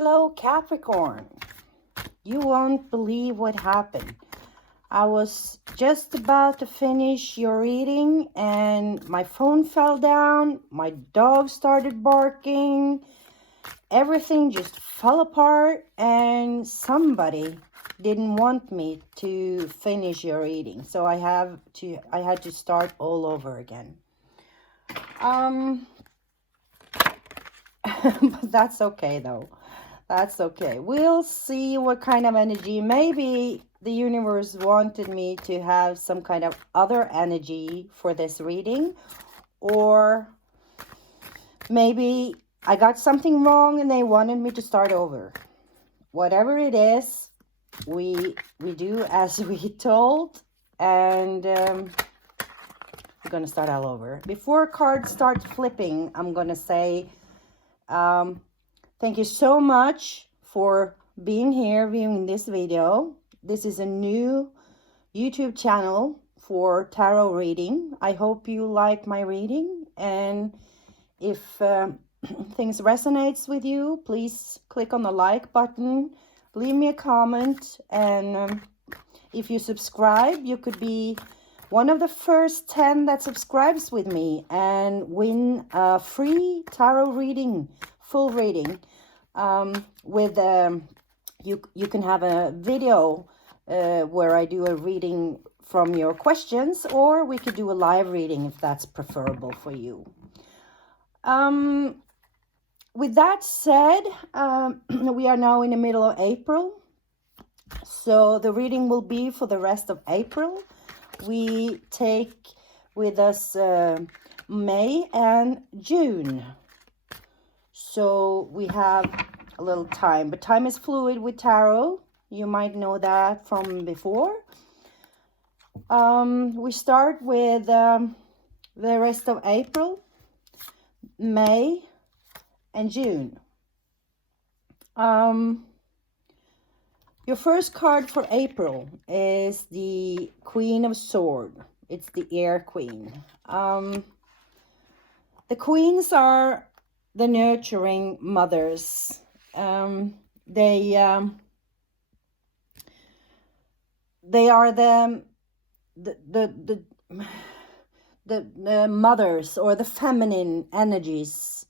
Hello, Capricorn. You won't believe what happened. I was just about to finish your reading and my phone fell down. My dog started barking. Everything just fell apart and somebody didn't want me to finish your reading. So I had to start all over again. But that's okay though. That's okay. We'll see what kind of energy. Maybe the universe wanted me to have some kind of other energy for this reading. Or maybe I got something wrong and they wanted me to start over. Whatever it is, we do as we told. And we're going to start all over. Before cards start flipping, I'm going to say... thank you so much for being here viewing this video. This is a new YouTube channel for tarot reading. I hope you like my reading, and if things resonates with you, please click on the like button, leave me a comment, and if you subscribe, you could be one of the first 10 that subscribes with me and win a free tarot reading, full reading. You can have a video where I do a reading from your questions, or we could do a live reading if that's preferable for you. With that said, we are now in the middle of April, so the reading will be for the rest of April. We take with us May and June. So we have a little time, but time is fluid with tarot. You might know that from before. We start with the rest of April, May, and June. Your first card for April is the Queen of Swords. It's the Air Queen. The queens are the nurturing mothers. They are the mothers, or the feminine energies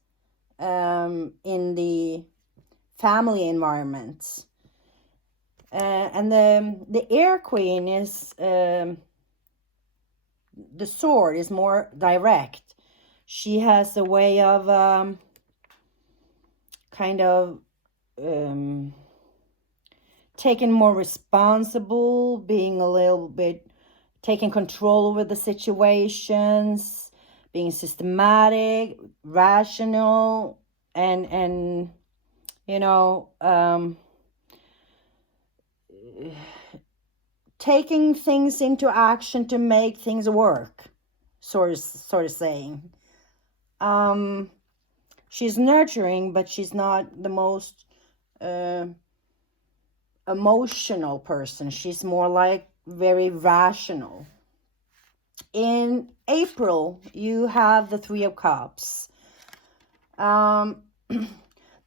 in the family environment. And the Air Queen is the sword is more direct. She has a way of taking more responsible, being a little bit, taking control over the situations, being systematic, rational, and you know, taking things into action to make things work, sort of saying. She's nurturing, but she's not the most emotional person. She's more like very rational. In April, you have the Three of Cups. The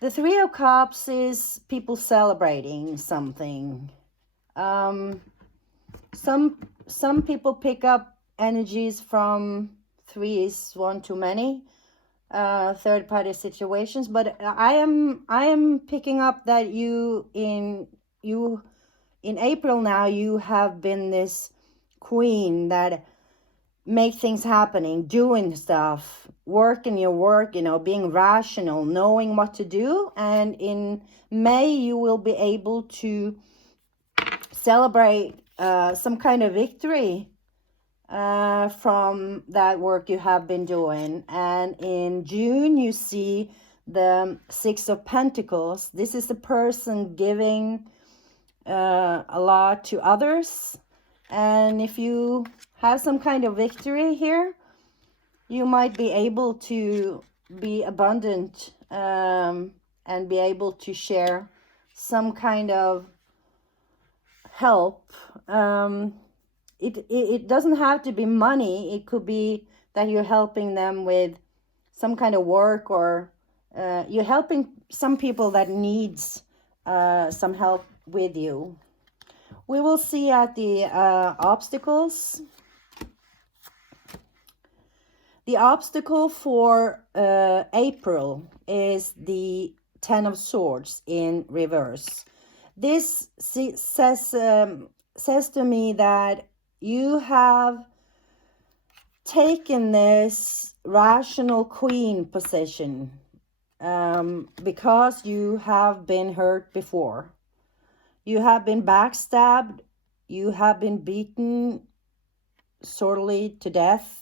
Three of Cups is people celebrating something. Some people pick up energies from three is one too many. Third party situations, but I am picking up that in April now you have been this queen that make things happening, doing stuff, working your work, being rational, knowing what to do. And in May you will be able to celebrate some kind of victory from that work you have been doing. And in June you see the Six of Pentacles. This is the person giving a lot to others, and if you have some kind of victory here, you might be able to be abundant and be able to share some kind of help. It doesn't have to be money. It could be that you're helping them with some kind of work, or you're helping some people that needs some help with you. We will see at the obstacles. The obstacle for April is the Ten of Swords in reverse. This says to me that you have taken this rational queen position because you have been hurt before. You have been backstabbed. You have been beaten sorely to death.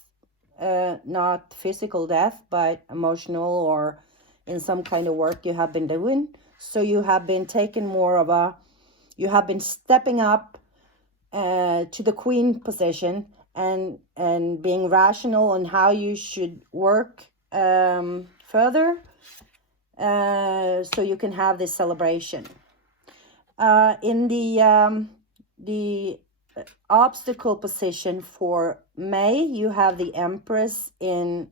Not physical death, but emotional or in some kind of work you have been doing. So you have been taking more of a, you have been stepping up to the queen position and being rational on how you should work further, so you can have this celebration. In the obstacle position for May, you have the Empress in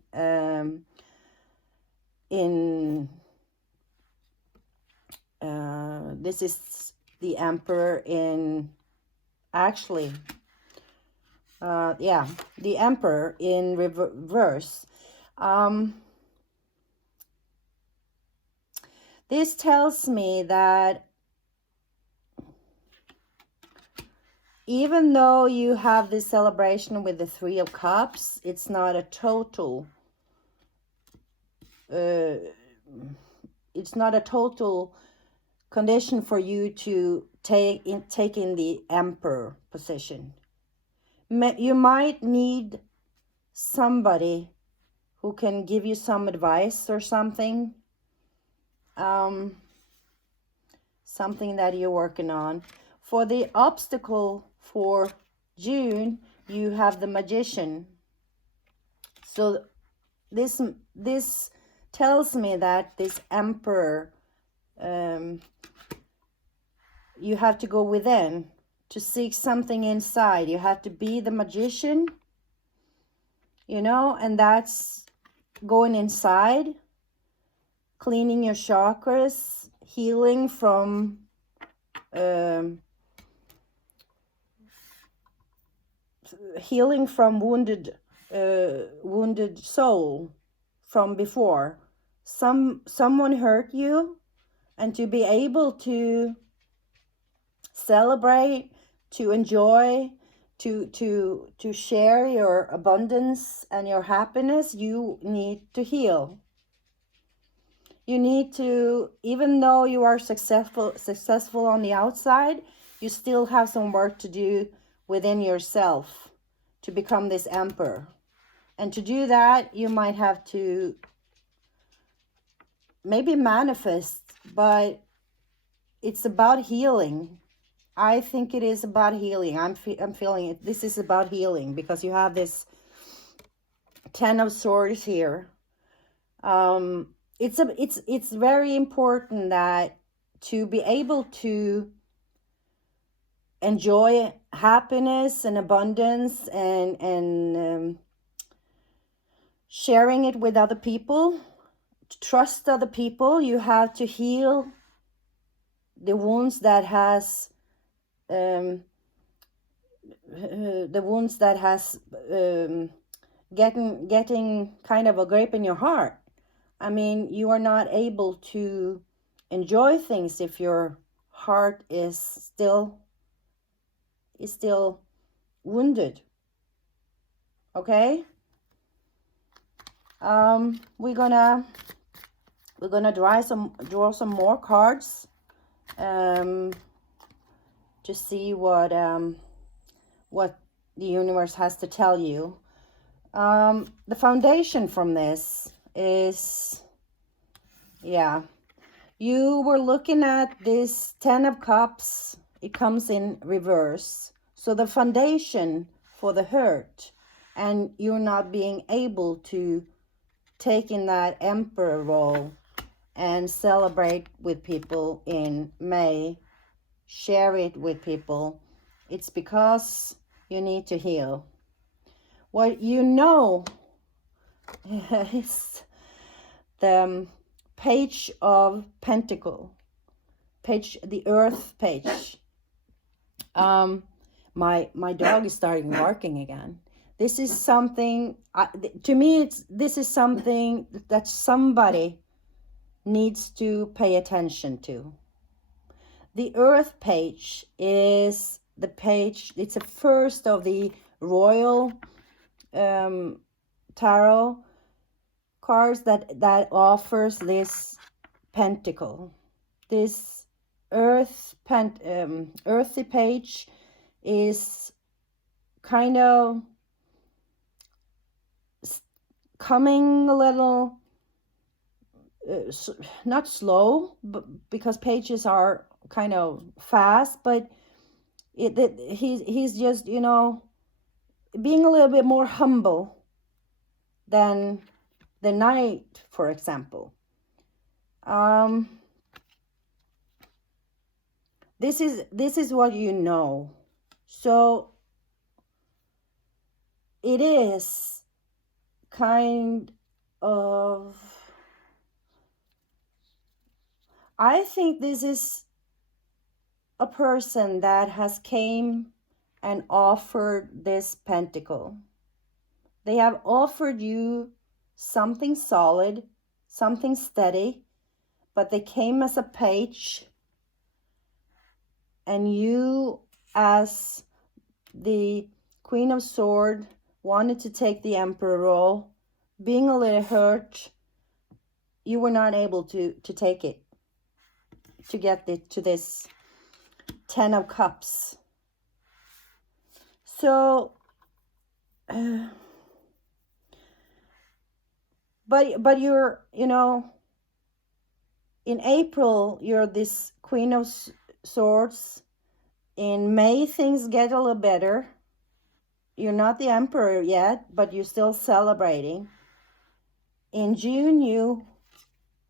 this is the Emperor in, actually, yeah, the Emperor in reverse. This tells me that even though you have this celebration with the Three of Cups, it's not a total, it's not a total condition for you to take in the Emperor position. You might need somebody who can give you some advice or something, something that you're working on. For the obstacle for June, you have the Magician. So this tells me that this Emperor, you have to go within to seek something inside. You have to be the magician, you know, and that's going inside, cleaning your chakras, healing from wounded soul from before. Someone hurt you, and to be able to celebrate, to enjoy, to share your abundance and your happiness, you need to heal. You need to, even though you are successful on the outside, you still have some work to do within yourself to become this Emperor. And to do that, you might have to maybe manifest, but it's about healing. I think it is about healing. I'm feeling it. This is about healing because you have this Ten of Swords here. It's very important that to be able to enjoy happiness and abundance and sharing it with other people, to trust other people. You have to heal the wounds that has getting kind of a grip in your heart. I mean, you are not able to enjoy things if your heart is still wounded. Okay? We're gonna draw some more cards to see what the universe has to tell you. The foundation from this is, yeah, you were looking at this Ten of Cups. It comes in reverse. So the foundation for the hurt, and you're not being able to take in that Emperor role and celebrate with people in May, share it with people. It's because you need to heal. What you know is the Page of Pentacle, page, the Earth page. My dog is starting barking again. This is something, to me, this is something that somebody needs to pay attention to. The Earth page is the page, it's the first of the royal tarot cards that offers this pentacle. This earthy page is kind of coming a little not slow, but because pages are kind of fast, but he's just, you know, being a little bit more humble than the knight, for example. This is what you know. So it is kind of, I think this is a person that has came and offered this pentacle. They have offered you something solid, something steady, but they came as a page, and you, as the Queen of Swords, wanted to take the Emperor role. Being a little hurt, you were not able to take it, to get it to this 10 of Cups. So, but you're, you know, in April, you're this Queen of Swords. In May, things get a little better. You're not the Emperor yet, but you're still celebrating. In June, you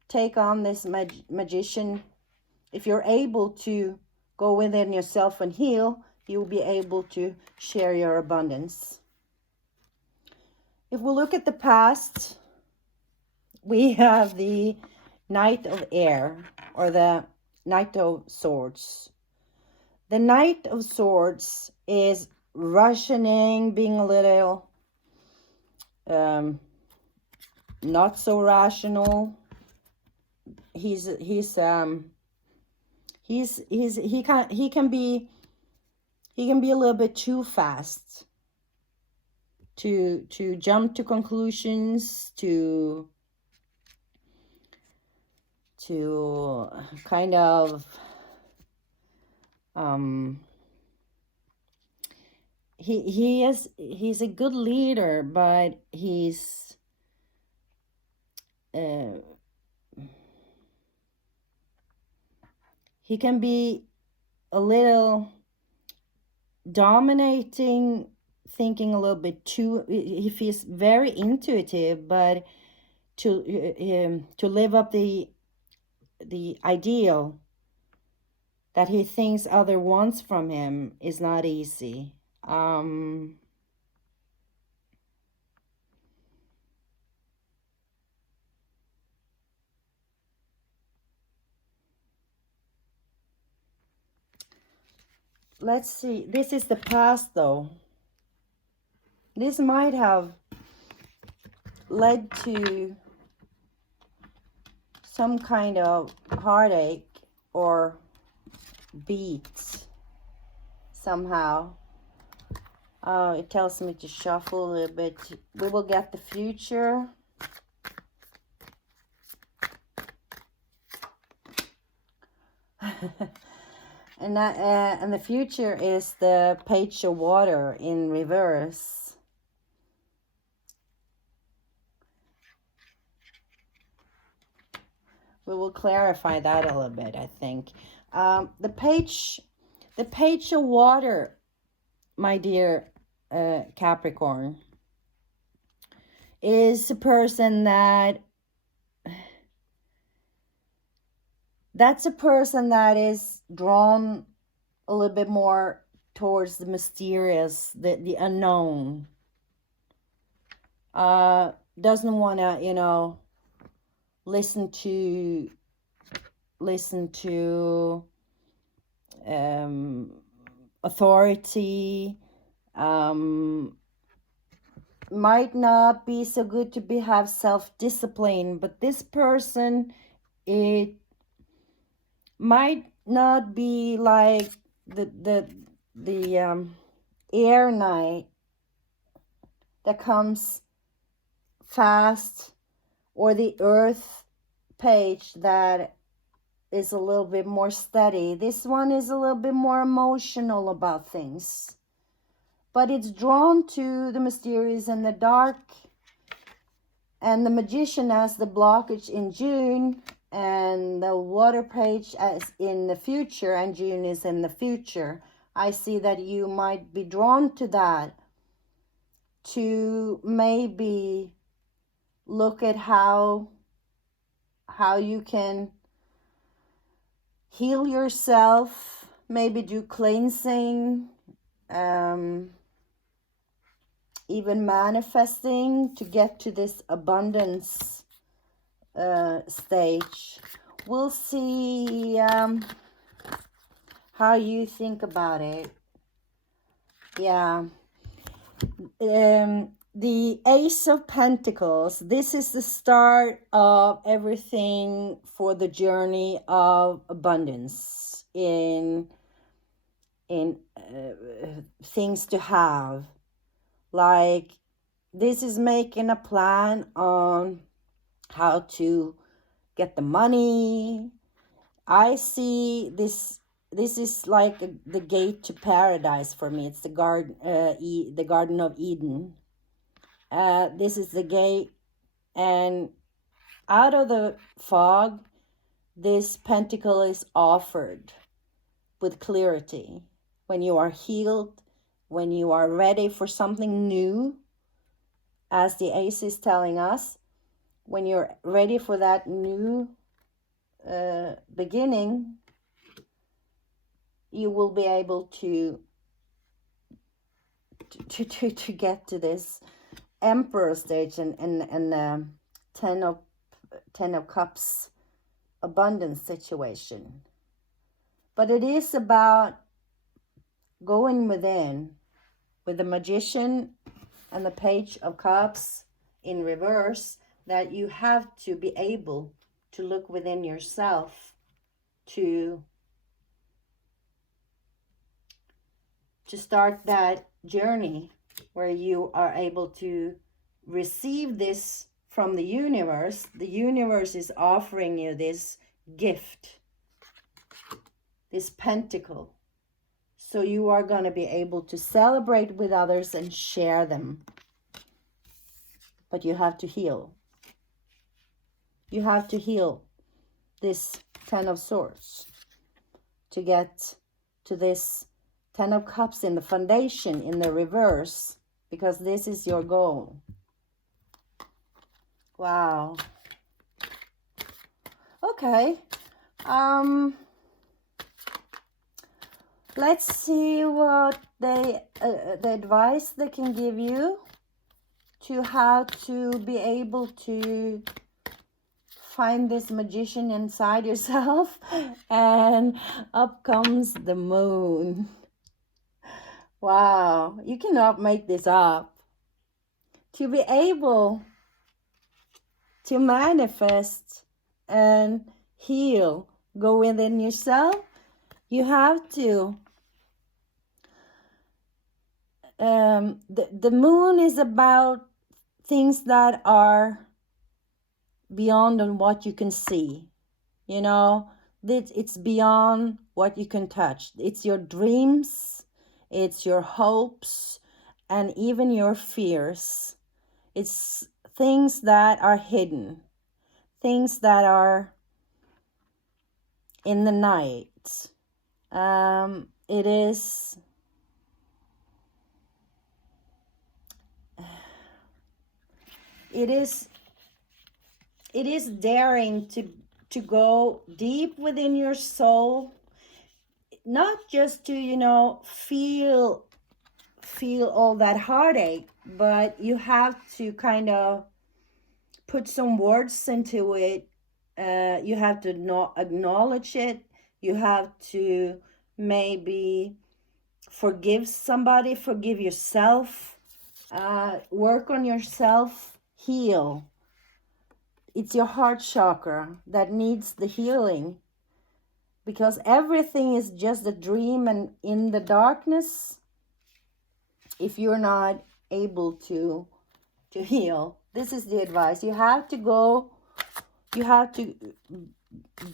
take on this magician. If you're able to go within yourself and heal, you'll be able to share your abundance. If we look at the past, we have the Knight of Air, or the Knight of Swords. The Knight of Swords is rationing, being a little not so rational. He can be a little bit too fast to jump to conclusions, to kind of he's a good leader, but he's he can be a little dominating, thinking a little bit too, if he's very intuitive, but to live up the ideal that he thinks other wants from him is not easy. Let's see. This is the past, though. This might have led to some kind of heartache or beat somehow. It tells me to shuffle a little bit. We will get the future. And the future is the Page of Water in reverse. We will clarify that a little bit, I think. The Page of Water, my dear Capricorn, is a person that's a person that is drawn a little bit more towards the mysterious, the unknown. Doesn't want to, you know, listen to authority. Might not be so good to have self-discipline, but this person, it might not be like the air knight that comes fast, or the earth page that is a little bit more steady. This one is a little bit more emotional about things, but it's drawn to the mysterious and the dark, and the Magician as the blockage in June, and the water page as in the future, and June is in the future. I see that you might be drawn to that, to maybe look at how you can heal yourself, maybe do cleansing, even manifesting to get to this abundance stage. We'll see how you think about it. Yeah. The Ace of Pentacles, this is the start of everything for the journey of abundance in things to have. Like, this is making a plan on how to get the money. I see this is like the gate to paradise for me. It's the Garden of Eden. This is the gate, and out of the fog, this pentacle is offered with clarity. When you are healed, when you are ready for something new, as the Ace is telling us, when you're ready for that new beginning, you will be able to get to this Emperor stage and Ten of Cups abundance situation. But it is about going within, with the Magician and the Page of Cups in reverse, that you have to be able to look within yourself to start that journey where you are able to receive this from the universe. The universe is offering you this gift, this pentacle. So you are going to be able to celebrate with others and share them. But you have to heal. You have to heal this Ten of Swords to get to this Ten of Cups in the foundation, in the reverse, because this is your goal. Wow. Okay. Let's see what the advice they can give you to how to be able to find this Magician inside yourself. And up comes the Moon. Wow, you cannot make this up. To be able to manifest and heal, go within yourself, you have to. The Moon is about things that are beyond on what you can see. You know, it's beyond what you can touch. It's your dreams, it's your hopes, and even your fears. It's things that are hidden, things that are in the night. It is daring to go deep within your soul, not just to, you know, feel all that heartache, but you have to kind of put some words into it you have to not acknowledge it. You have to maybe forgive somebody, forgive yourself, work on yourself, heal. It's your heart chakra that needs the healing, because everything is just a dream, and in the darkness, if you're not able to heal, this is the advice. You have to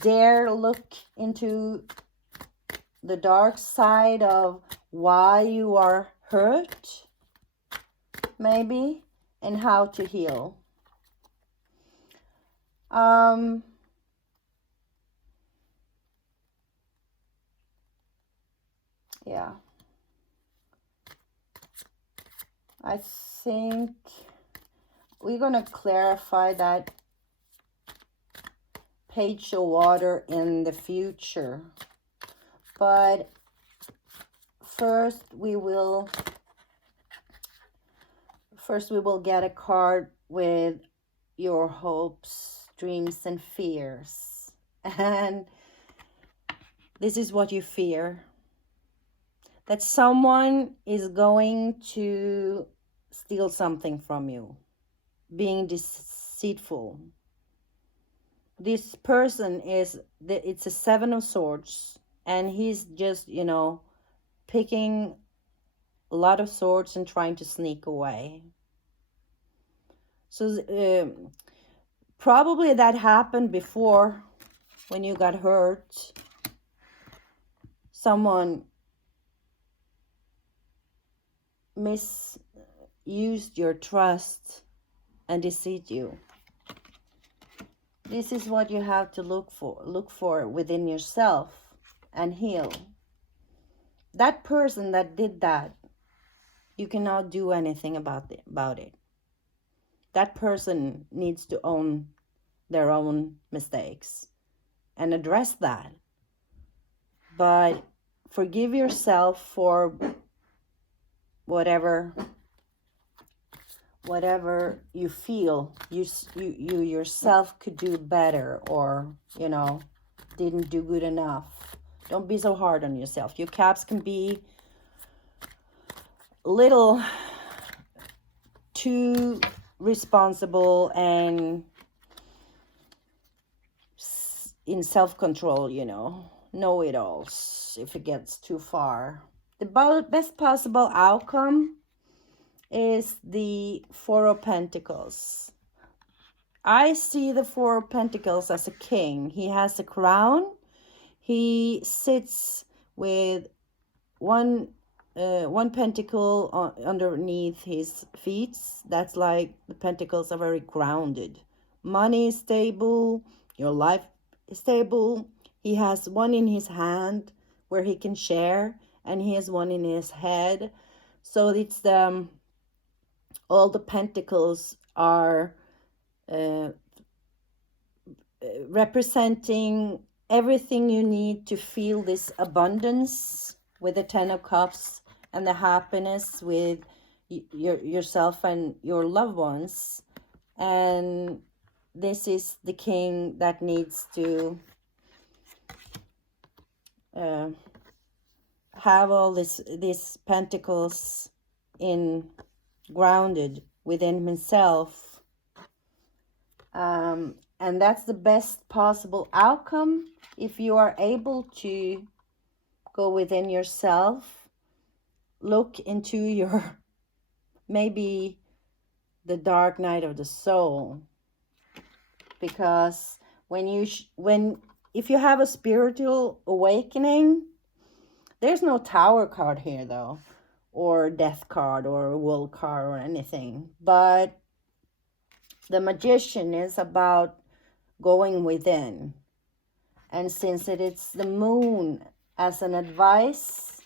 dare look into the dark side of why you are hurt, maybe, and how to heal. Yeah. I think we're going to clarify that page of water in the future. But first we will get a card with your hopes, dreams, and fears. And this is what you fear. That someone is going to steal something from you, being deceitful. This person it's a 7 of Swords, and he's just, picking a lot of swords and trying to sneak away. So probably that happened before when you got hurt. Someone misused your trust and deceived you. This is what you have to look for within yourself and heal. That person that did that, you cannot do anything about it. That person needs to own their own mistakes and address that. But forgive yourself for whatever you feel you yourself could do better, or didn't do good enough. Don't be so hard on yourself. Your caps can be a little too responsible and in self-control, know-it-alls if it gets too far. The best possible outcome is the 4 of Pentacles. I see the 4 of Pentacles as a king. He has a crown. He sits with one pentacle underneath his feet. That's like the pentacles are very grounded. Money is stable. Your life is stable. He has one in his hand where he can share, and he has one in his head. So it's all the pentacles are representing everything you need to feel this abundance with the 10 of Cups, and the happiness with yourself and your loved ones. And this is the king that needs to have all these pentacles grounded within himself, and that's the best possible outcome if you are able to go within yourself, look into your maybe the dark night of the soul. Because if you have a spiritual awakening, there's no Tower card here though, or Death card, or a World card, or anything. But the Magician is about going within. And since it's the Moon as an advice,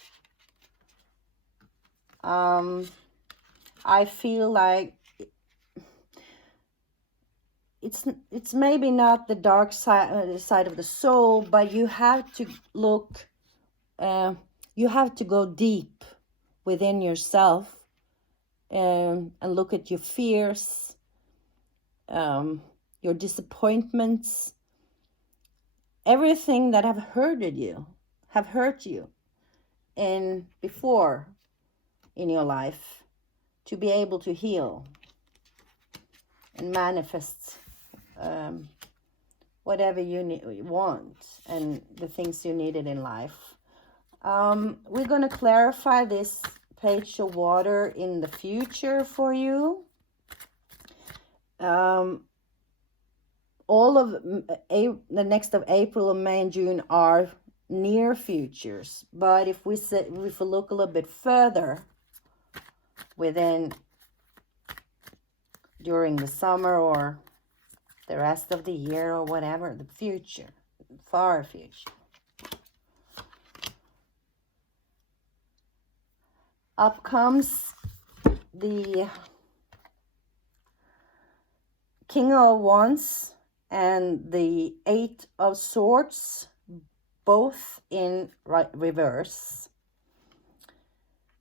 I feel like it's maybe not the dark side of the soul, but you have to look, you have to go deep within yourself, and look at your fears, your disappointments, everything that have hurt you in before in your life, to be able to heal and manifest whatever you want and the things you needed in life. We're going to clarify this page of water in the future for you. All of the next of April and May and June are near futures, but if we look a little bit further within during the summer or the rest of the year or whatever, the future, far future. Up comes the King of Wands and the Eight of Swords, both in reverse.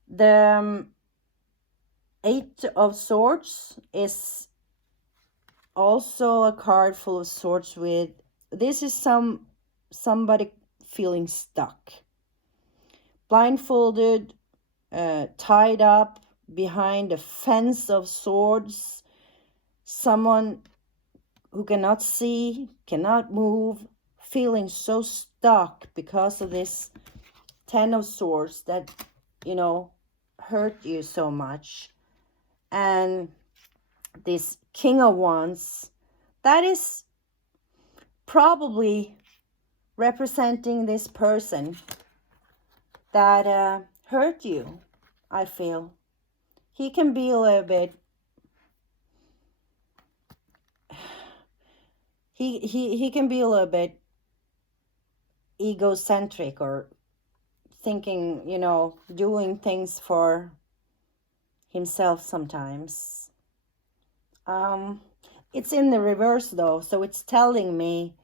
The Eight of Swords is also a card full of swords with, this is somebody feeling stuck, blindfolded, tied up behind a fence of swords, someone who cannot see, cannot move, feeling so stuck because of this Ten of Swords that, hurt you so much. And this King of Wands, that is probably representing this person that hurt you, I feel. He can be a little bit, he can be a little bit egocentric or thinking, doing things for himself sometimes. It's in the reverse though, so it's telling me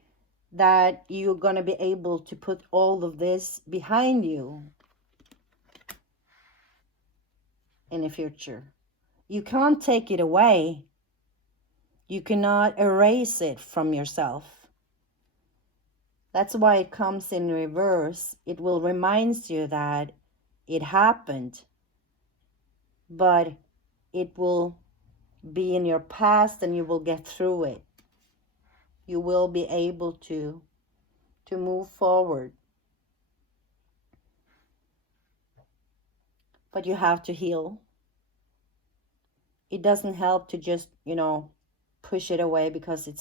that you're going to be able to put all of this behind you in the future. You can't take it away. You cannot erase it from yourself. That's why it comes in reverse. It will remind you that it happened, but it will be in your past and you will get through it. You will be able to move forward. But you have to heal. It doesn't help to just, push it away because you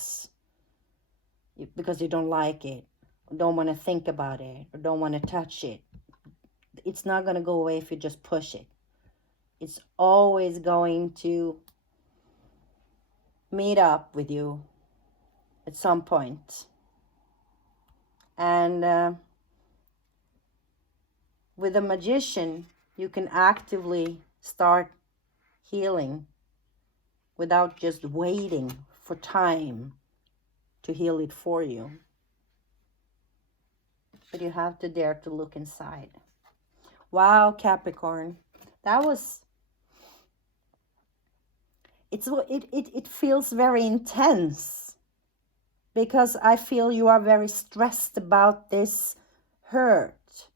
don't like it, or don't want to think about it, or don't want to touch it. It's not going to go away if you just push it. It's always going to meet up with you at some point. And with a magician, you can actively start healing without just waiting for time to heal it for you. But you have to dare to look inside. Wow, Capricorn. That was... It feels very intense, because I feel you are very stressed about this hurt,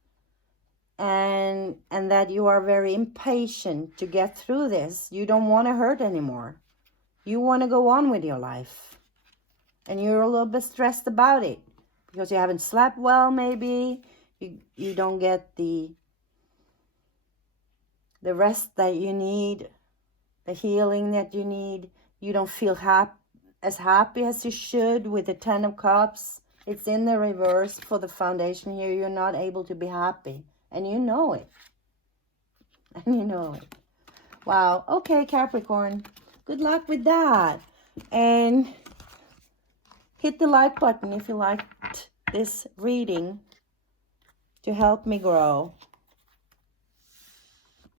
and that you are very impatient to get through this. You don't want to hurt anymore. You want to go on with your life, and you're a little bit stressed about it because you haven't slept well. Maybe you don't get the rest that you need, the healing that you need. You don't feel as happy as you should with the Ten of Cups. It's in the reverse for the foundation here. You're not able to be happy, and you know it. And you know it. Wow. Okay, Capricorn. Good luck with that. And hit the like button if you liked this reading to help me grow.